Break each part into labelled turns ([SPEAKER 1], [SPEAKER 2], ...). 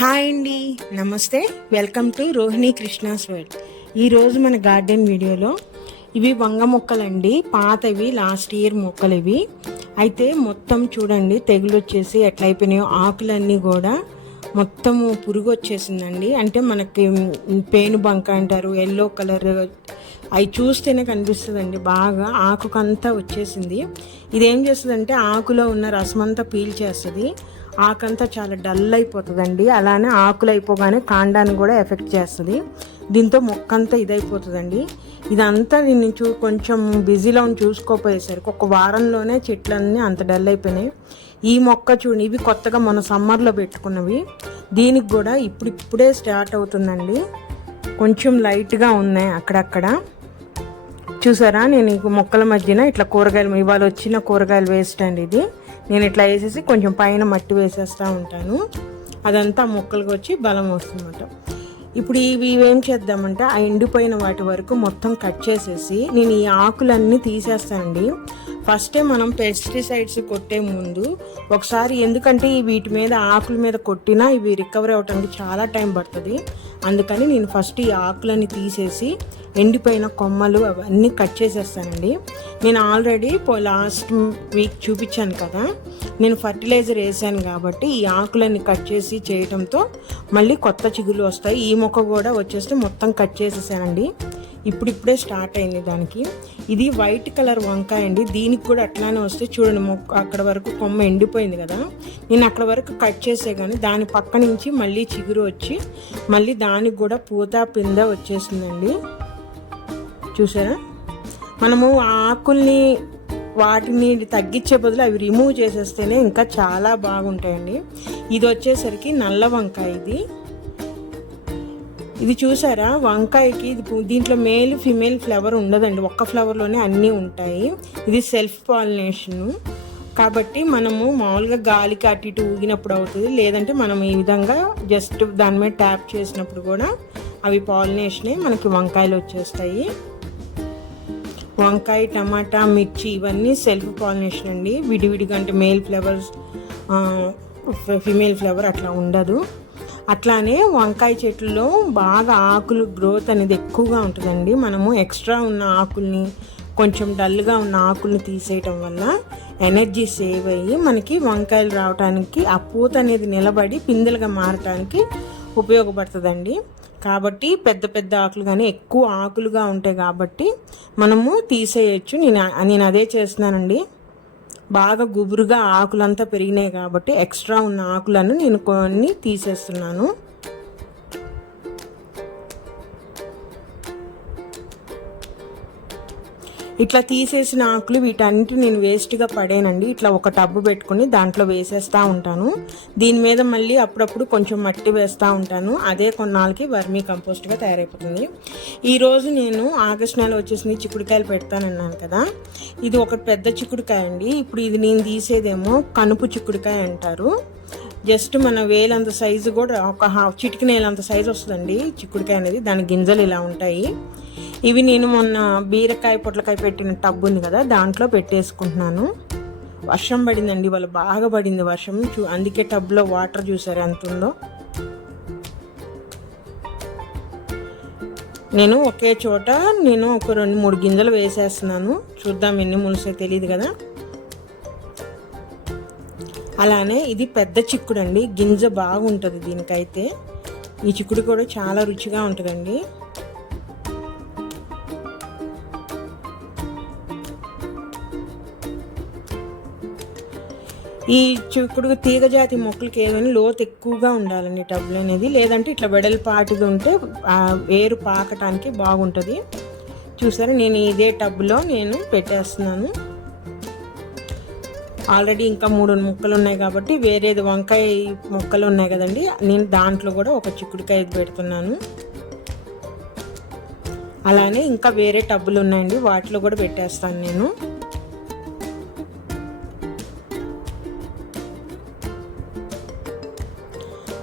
[SPEAKER 1] Hi అండి. నమస్తే. Welcome to Rohini Krishna's world. ఈరోజు మన గార్డెన్ వీడియోలో ఇవి వంగ మొక్కలండి. పాతవి లాస్ట్ ఇయర్ మొక్కలు ఇవి అయితే మొత్తం చూడండి తెగులు వచ్చేసి ఎట్లయిపోయినాయో ఆకులన్నీ కూడా మొత్తము పురుగు వచ్చేసిందండి అంటే మనకి పేను బంక అంటారు ఎల్లో కలర్ అవి చూస్తేనే కనిపిస్తుందండి. బాగా ఆకుకంతా వచ్చేసింది. ఇదేం చేస్తుందంటే ఆకులో ఉన్న రసం అంతా పీల్చేస్తుంది. ఆకంతా చాలా డల్ అయిపోతుందండి. అలానే ఆకులు అయిపోగానే కాండాన్ని కూడా ఎఫెక్ట్ చేస్తుంది. దీంతో మొక్క అంతా ఇదైపోతుందండి. ఇదంతా నేను చూ కొంచెం బిజీలో ఉండి చూసుకోపోయేసరికి ఒక వారంలోనే చెట్లన్నీ అంత డల్ అయిపోయినాయి. ఈ మొక్క చూడండి ఇవి కొత్తగా మన సమ్మర్లో పెట్టుకున్నవి. దీనికి కూడా ఇప్పుడిప్పుడే స్టార్ట్ అవుతుందండి. కొంచెం లైట్గా ఉన్నాయి అక్కడక్కడ. చూసారా? నేను ఈ మొక్కల మధ్యన ఇట్లా కూరగాయలు ఇవాళ వచ్చిన కూరగాయలు వేస్ట్ అండి ఇది. నేను ఇట్లా వేసేసి కొంచెం పైన మట్టి వేసేస్తూ ఉంటాను. అదంతా మొక్కలకు వచ్చి బలం వస్తుందన్నమాట. ఇప్పుడు ఇవి ఏం చేద్దామంటే ఆ ఎండిపోయిన వాటి వరకు మొత్తం కట్ చేసేసి నేను ఈ ఆకులన్నీ తీసేస్తానండి ఫస్టే మనం పెస్టిసైడ్స్ కొట్టే ముందు ఒకసారి ఎందుకంటే వీటి మీద ఆకుల మీద కొట్టినా ఇవి రికవర్ అవ్వడానికి చాలా టైం పడుతుంది. అందుకని నేను ఫస్ట్ ఈ ఆకులని తీసేసి ఎండిపోయిన కొమ్మలు అవన్నీ కట్ చేసేస్తానండి. నేను ఆల్రెడీ లాస్ట్ వీక్ చూపించాను కదా. నేను ఫర్టిలైజర్ వేసాను కాబట్టి ఈ ఆకులన్నీ కట్ చేసి చేయడంతో మళ్ళీ కొత్త చిగులు వస్తాయి. ఈ మొక్క కూడా వచ్చేస్తే మొత్తం కట్ చేసేసానండి. ఇప్పుడిప్పుడే స్టార్ట్ అయింది దానికి. ఇది వైట్ కలర్ వంకాయ అండి. దీనికి కూడా అట్లానే వస్తే చూడండి మొక్క అక్కడ వరకు కొమ్మ ఎండిపోయింది కదా. నేను అక్కడ వరకు కట్ చేసే కానీ దాని పక్క నుంచి మళ్ళీ చిగురు వచ్చి మళ్ళీ దానికి కూడా పూత పింద వచ్చేసిందండి. చూసారా? మనము ఆకుల్ని వాటిని తగ్గించే బదులు అవి రిమూవ్ చేసేస్తేనే ఇంకా చాలా బాగుంటాయండి. ఇది వచ్చేసరికి నల్ల వంకాయ ఇది. ఇది చూసారా? వంకాయకి ఇది దీంట్లో మేల్ ఫిమేల్ ఫ్లవర్ ఉండదండి. ఒక్క ఫ్లవర్లోనే అన్నీ ఉంటాయి. ఇది సెల్ఫ్ పాలినేషన్. కాబట్టి మనము మామూలుగా గాలికి అటు ఇటు ఊగినప్పుడు అవుతుంది. లేదంటే మనం ఈ విధంగా జస్ట్ దాని మీద ట్యాప్ చేసినప్పుడు కూడా అవి పాలినేషనే మనకి వంకాయలు వచ్చేస్తాయి. వంకాయ టమాటా మిర్చి ఇవన్నీ సెల్ఫ్ పాలినేషన్ అండి. విడివిడిగా అంటే మేల్ ఫ్లవర్స్ ఫిమేల్ ఫ్లవర్ అట్లా ఉండదు. అట్లానే వంకాయ చెట్లలో బాగా ఆకులు గ్రోత్ అనేది ఎక్కువగా ఉంటుందండి. మనము ఎక్స్ట్రా ఉన్న ఆకుల్ని కొంచెం డల్గా ఉన్న ఆకుల్ని తీసేయటం వల్ల ఎనర్జీ సేవ్ అయ్యి మనకి వంకాయలు రావడానికి ఆ పూత అనేది నిలబడి పిందెలుగా మారటానికి ఉపయోగపడుతుందండి. కాబట్టి పెద్ద పెద్ద ఆకులు కానీ ఎక్కువ ఆకులుగా ఉంటాయి కాబట్టి మనము తీసేయచ్చు. నేను నేను అదే చేస్తున్నానండి. బాగా గుబురుగా ఆకులంతా పెరిగినాయి కాబట్టి ఎక్స్ట్రా ఉన్న ఆకులను నేను కొన్ని తీసేస్తున్నాను. ఇట్లా తీసేసిన ఆకులు వీటన్నిటి నేను వేస్ట్గా పడేనండి. ఇట్లా ఒక టబ్బు పెట్టుకుని దాంట్లో వేసేస్తూ ఉంటాను. దీని మీద మళ్ళీ అప్పుడప్పుడు కొంచెం మట్టి వేస్తూ ఉంటాను. అదే కొన్నాళ్ళకి వర్మీ కంపోస్ట్గా తయారైపోతుంది. ఈరోజు నేను ఆగస్ట్ నెల వచ్చేసింది చిక్కుడుకాయలు పెడతానన్నాను కదా. ఇది ఒక పెద్ద చిక్కుడుకాయ అండి. ఇప్పుడు ఇది నేను తీసేదేమో కనుపు చిక్కుడుకాయ అంటారు. జస్ట్ మన వేలంత సైజు కూడా ఒక హాఫ్ చిటికి నేలంత సైజు వస్తుందండి చిక్కుడుకాయ అనేది. దాని గింజలు ఇలా ఉంటాయి. ఇవి నేను మొన్న బీరకాయ పొట్లకాయ పెట్టిన టబ్ ఉంది కదా దాంట్లో పెట్టేసుకుంటున్నాను. వర్షం పడిందండి వాళ్ళు బాగా పడింది వర్షం. చూ అందుకే టబ్లో వాటర్ చూసారు ఎంత ఉందో. నేను ఒకే చోట నేను ఒక రెండు మూడు గింజలు వేసేస్తున్నాను. చూద్దాం ఎన్ని ములిసే తెలియదు కదా. అలానే ఇది పెద్ద చిక్కుడు అండి గింజ బాగుంటుంది దీనికైతే. ఈ చిక్కుడు కూడా చాలా రుచిగా ఉంటుందండి. ఈ చిక్కుడు తీగజాతి మొక్కలకి ఏమైనా లోతు ఎక్కువగా ఉండాలండి టబ్బులు అనేది. లేదంటే ఇట్లా వెడల్పాటిగా ఉంటే వేరు పాకటానికి బాగుంటుంది. చూసారా నేను ఇదే టబ్లో నేను పెట్టేస్తున్నాను. ఆల్రెడీ ఇంకా మూడు మొక్కలు ఉన్నాయి కాబట్టి వేరేది వంకాయ మొక్కలు ఉన్నాయి కదండి. నేను దాంట్లో కూడా ఒక చిక్కుడుకాయ పెడుతున్నాను. అలానే ఇంకా వేరే టబ్బులు ఉన్నాయండి వాటిలో కూడా పెట్టేస్తాను నేను.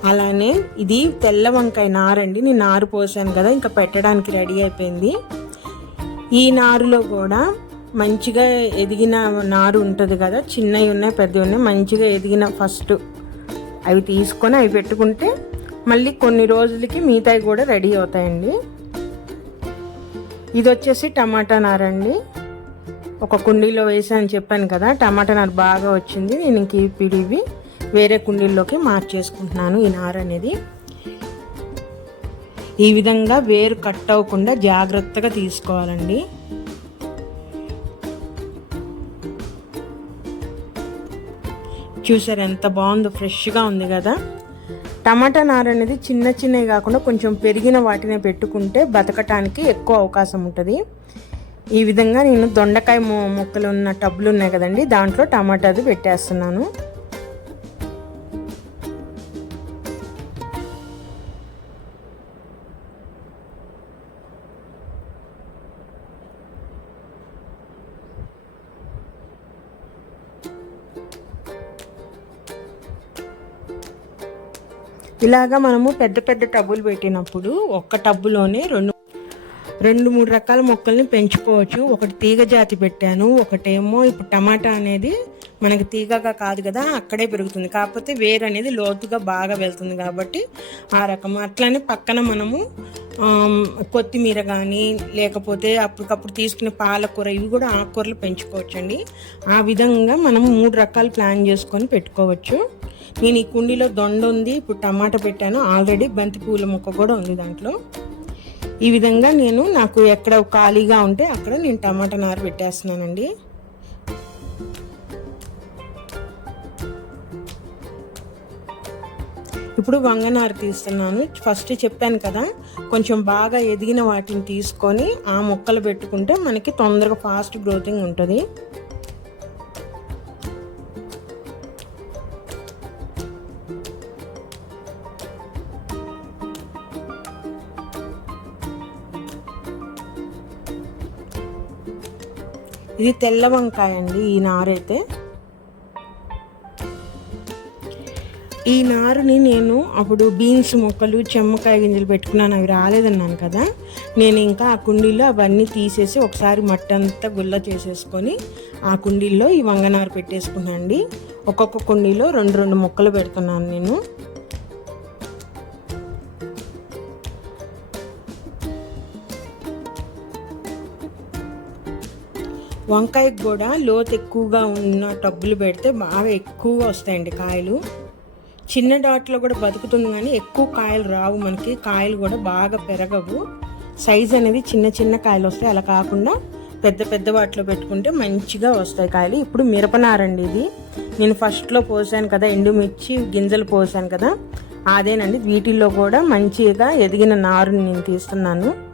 [SPEAKER 1] అలానే ఇది తెల్ల వంకాయ నారండి. నేను నారు పోసాను కదా ఇంకా పెట్టడానికి రెడీ అయిపోయింది. ఈ నారులో కూడా మంచిగా ఎదిగిన నారు ఉంటుంది కదా చిన్నవి ఉన్నాయి పెద్దవి ఉన్నాయి మంచిగా ఎదిగిన ఫస్ట్ అవి తీసుకొని అవి పెట్టుకుంటే మళ్ళీ కొన్ని రోజులకి మిగతాయి కూడా రెడీ అవుతాయండి. ఇది వచ్చేసి టమాటా నారండి. ఒక కుండీలో వేసాను చెప్పాను కదా టమాటా నారు బాగా వచ్చింది నేను ఇంక పిడివి వేరే కుండీల్లోకి మార్చేసుకుంటున్నాను. ఈ నార అనేది ఈ విధంగా వేరు కట్ అవ్వకుండా జాగ్రత్తగా తీసుకోవాలండి. చూసారు ఎంత బాగుందో ఫ్రెష్గా ఉంది కదా. టమాటా నార అనేది చిన్న చిన్నవి కాకుండా కొంచెం పెరిగిన వాటినే పెట్టుకుంటే బతకటానికి ఎక్కువ అవకాశం ఉంటుంది. ఈ విధంగా నేను దొండకాయ మొక్కలు ఉన్న టబ్లు ఉన్నాయి కదండి దాంట్లో టమాటాది పెట్టేస్తున్నాను. ఇలాగా మనము పెద్ద పెద్ద టబ్బులు పెట్టినప్పుడు ఒక్క టబ్బులోనే రెండు రెండు మూడు రకాల మొక్కల్ని పెంచుకోవచ్చు. ఒకటి తీగ జాతి పెట్టాను ఒకటేమో ఇప్పుడు టమాటా అనేది మనకి తీగగా కాదు కదా అక్కడే పెరుగుతుంది. కాకపోతే వేరు అనేది లోతుగా బాగా వెళ్తుంది కాబట్టి ఆ రకం అట్లనే పక్కన మనము కొత్తిమీర కానీ లేకపోతే అప్పటికప్పుడు తీసుకునే పాలకూర ఇవి కూడా ఆకుకూరలు పెంచుకోవచ్చండి. ఆ విధంగా మనము మూడు రకాలు ప్లాన్ చేసుకొని పెట్టుకోవచ్చు. నేను ఈ కుండీలో దొండ ఉంది ఇప్పుడు టమాటా పెట్టాను. ఆల్రెడీ బంతి పూల మొక్క కూడా ఉంది దాంట్లో. ఈ విధంగా నేను నాకు ఎక్కడ ఖాళీగా ఉంటే అక్కడ నేను టమాటా నారు పెట్టేస్తున్నానండి. ఇప్పుడు వంగనారు తీస్తున్నాను. ఫస్ట్ చెప్పాను కదా కొంచెం బాగా ఎదిగిన వాటిని తీసుకొని ఆ మొక్కలు పెట్టుకుంటే మనకి తొందరగా ఫాస్ట్ గ్రోతింగ్ ఉంటుంది. ఇది తెల్ల వంకాయ అండి ఈ నారైతే. ఈ నారుని నేను అప్పుడు బీన్స్ మొక్కలు చెమ్మకాయ గింజలు పెట్టుకున్నాను అవి రాలేదన్నాను కదా. నేను ఇంకా ఆ కుండీలో అవన్నీ తీసేసి ఒకసారి మట్టి అంతా గుల్ల చేసేసుకొని ఆ కుండీల్లో ఈ వంగనారు పెట్టేసుకున్నాను అండి ఒక్కొక్క కుండీలో రెండు రెండు మొక్కలు పెడుతున్నాను నేను. వంకాయకు కూడా లోతు ఎక్కువగా ఉన్న టబ్బులు పెడితే బాగా ఎక్కువగా వస్తాయండి కాయలు. చిన్న డాట్లో కూడా బతుకుతుంది కానీ ఎక్కువ కాయలు రావు మనకి. కాయలు కూడా బాగా పెరగవు. సైజ్ అనేది చిన్న చిన్న కాయలు వస్తాయి. అలా కాకుండా పెద్ద పెద్ద వాటిలో పెట్టుకుంటే మంచిగా వస్తాయి కాయలు. ఇప్పుడు మిరపనారండి ఇది. నేను ఫస్ట్లో పోసాను కదా ఎండుమిర్చి గింజలు పోసాను కదా. అదేనండి. వీటిల్లో కూడా మంచిగా ఎదిగిన నారుని నేను తీస్తున్నాను.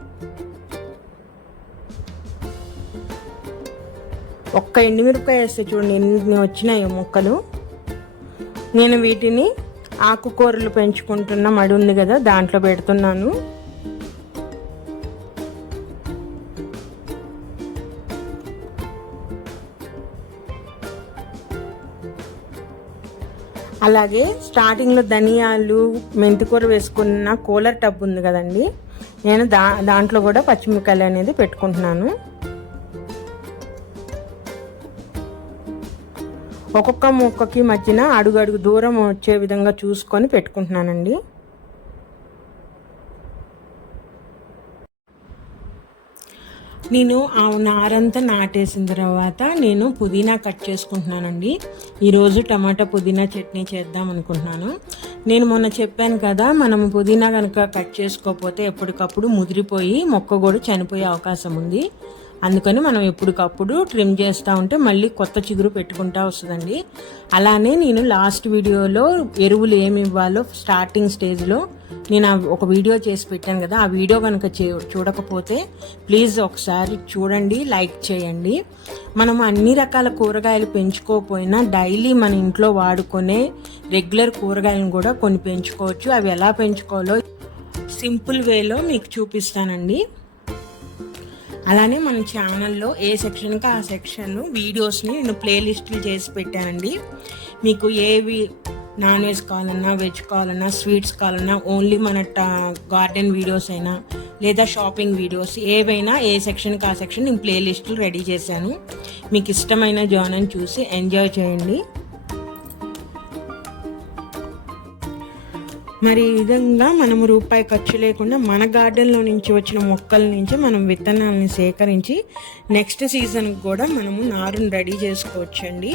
[SPEAKER 1] ఒక్క ఎండుమిరపకాయ వేస్తే చూడండి ఎన్ని వచ్చినాయో మొక్కలు. నేను వీటిని ఆకుకూరలు పెంచుకుంటున్న మడి ఉంది కదా దాంట్లో పెడుతున్నాను. అలాగే స్టార్టింగ్లో ధనియాలు మెంతికూర వేసుకున్న కూలర్ టబ్ ఉంది కదండి. నేను దా దాంట్లో కూడా పచ్చిమిరకాయలు అనేది పెట్టుకుంటున్నాను. ఒక్కొక్క మొక్కకి మధ్యన అడుగు అడుగు దూరం వచ్చే విధంగా చూసుకొని పెట్టుకుంటున్నానండి. నేను ఆ నారంతా నాటేసిన తర్వాత నేను పుదీనా కట్ చేసుకుంటున్నానండి. ఈరోజు టమాటా పుదీనా చట్నీ చేద్దాం అనుకుంటున్నాను. నేను మొన్న చెప్పాను కదా మనం పుదీనా కనుక కట్ చేసుకోకపోతే ఎప్పటికప్పుడు ముదిరిపోయి మొక్క కూడా చనిపోయే అవకాశం ఉంది. అందుకని మనం ఎప్పటికప్పుడు ట్రిమ్ చేస్తూ ఉంటే మళ్ళీ కొత్త చిగురు పెట్టుకుంటా వస్తుందండి. అలానే నేను లాస్ట్ వీడియోలో ఎరువులు ఏమి ఇవ్వాలో స్టార్టింగ్ స్టేజ్లో నేను ఒక వీడియో చేసి పెట్టాను కదా ఆ వీడియో కనుక చూడకపోతే ప్లీజ్ ఒకసారి చూడండి లైక్ చేయండి. మనం అన్ని రకాల కూరగాయలు పెంచుకోకపోయినా డైలీ మన ఇంట్లో వాడుకునే రెగ్యులర్ కూరగాయలను కూడా కొన్ని పెంచుకోవచ్చు. అవి ఎలా పెంచుకోవాలో సింపుల్ వేలో మీకు చూపిస్తానండి. అలానే మన ఛానల్లో ఏ సెక్షన్కి ఆ సెక్షన్ వీడియోస్ని నేను ప్లేలిస్ట్లు చేసి పెట్టానండి. మీకు ఏవి నాన్ వెజ్ కావాలన్నా వెజ్ కావాలన్నా స్వీట్స్ కావాలన్నా ఓన్లీ మన గార్డెన్ వీడియోస్ అయినా లేదా షాపింగ్ వీడియోస్ ఏవైనా ఏ సెక్షన్కి ఆ సెక్షన్ నేను ప్లేలిస్టులు రెడీ చేశాను. మీకు ఇష్టమైన జాన్ చూసి ఎంజాయ్ చేయండి. మరి ఈ విధంగా మనము రూపాయి ఖర్చు లేకుండా మన గార్డెన్లో నుంచి వచ్చిన మొక్కల నుంచి మనం విత్తనాలను సేకరించి నెక్స్ట్ సీజన్కి కూడా మనము నారును రెడీ చేసుకోవచ్చండి.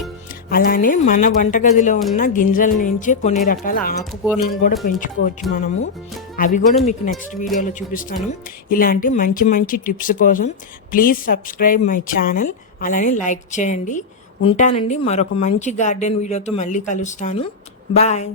[SPEAKER 1] అలానే మన వంటగదిలో ఉన్న గింజల నుంచి కొన్ని రకాల ఆకుకూరలను కూడా పెంచుకోవచ్చు మనము. అవి కూడా మీకు నెక్స్ట్ వీడియోలో చూపిస్తాను. ఇలాంటి మంచి మంచి టిప్స్ కోసం ప్లీజ్ సబ్స్క్రైబ్ మై ఛానల్ అలానే లైక్ చేయండి. ఉంటానండి మరొక మంచి గార్డెన్ వీడియోతో మళ్ళీ కలుస్తాను. బాయ్